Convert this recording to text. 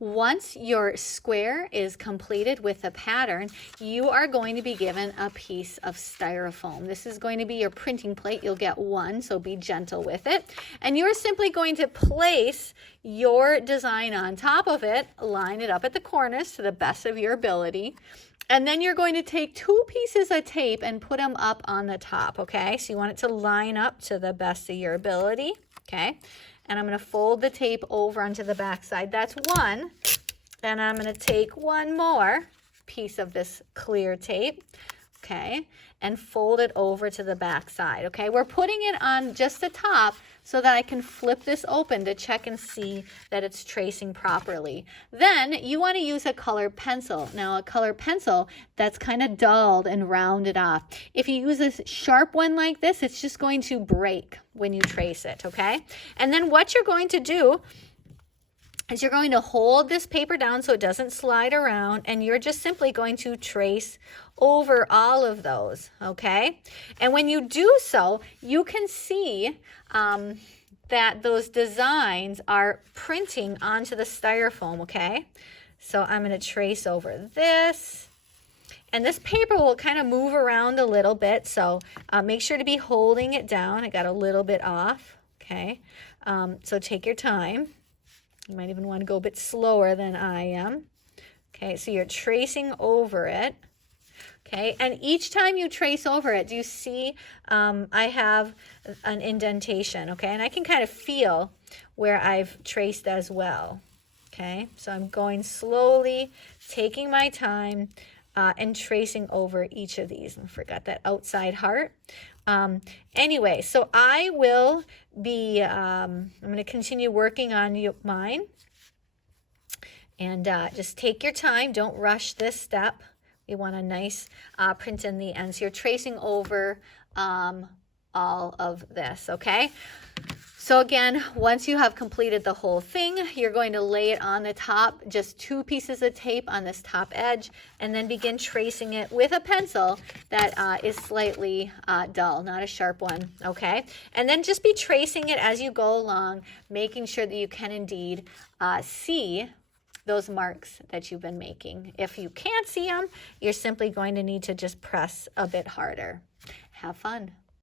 once your square is completed with the pattern, you are going to be given a piece of styrofoam. This is going to be your printing plate. You'll get one, so be gentle with it. And you're simply going to place your design on top of it, line it up at the corners to the best of your ability. And then you're going to take 2 pieces of tape and put them up on the top, okay? So you want it to line up to the best of your ability, okay? And I'm going to fold the tape over onto the back side. That's one. And I'm going to take one more piece of this clear tape, okay, and fold it over to the back side, okay? We're putting it on just the top so that I can flip this open to check and see that it's tracing properly. Then you want to use a colored pencil. Now a colored pencil that's kind of dulled and rounded off. If you use a sharp one like this, it's just going to break when you trace it, okay? And then what you're going to do is you're going to hold this paper down so it doesn't slide around, and you're just simply going to trace over all of those, okay? And when you do so, you can see that those designs are printing onto the styrofoam, okay? So I'm going to trace over this. And this paper will kind of move around a little bit, so make sure to be holding it down. I got a little bit off, okay? So take your time. You might even want to go a bit slower than I am. Okay, so you're tracing over it. Okay, and each time you trace over it, do you see I have an indentation, okay? And I can kind of feel where I've traced as well, okay? So I'm going slowly, taking my time, and tracing over each of these. I forgot that outside heart. Anyway, so I will be, I'm going to continue working on mine. And just take your time. Don't rush this step. We want a nice print in the end. So you're tracing over all of this, okay? So again, once you have completed the whole thing, you're going to lay it on the top, just 2 pieces of tape on this top edge, and then begin tracing it with a pencil that is slightly dull, not a sharp one, okay? And then just be tracing it as you go along, making sure that you can indeed see those marks that you've been making. If you can't see them, you're simply going to need to just press a bit harder. Have fun.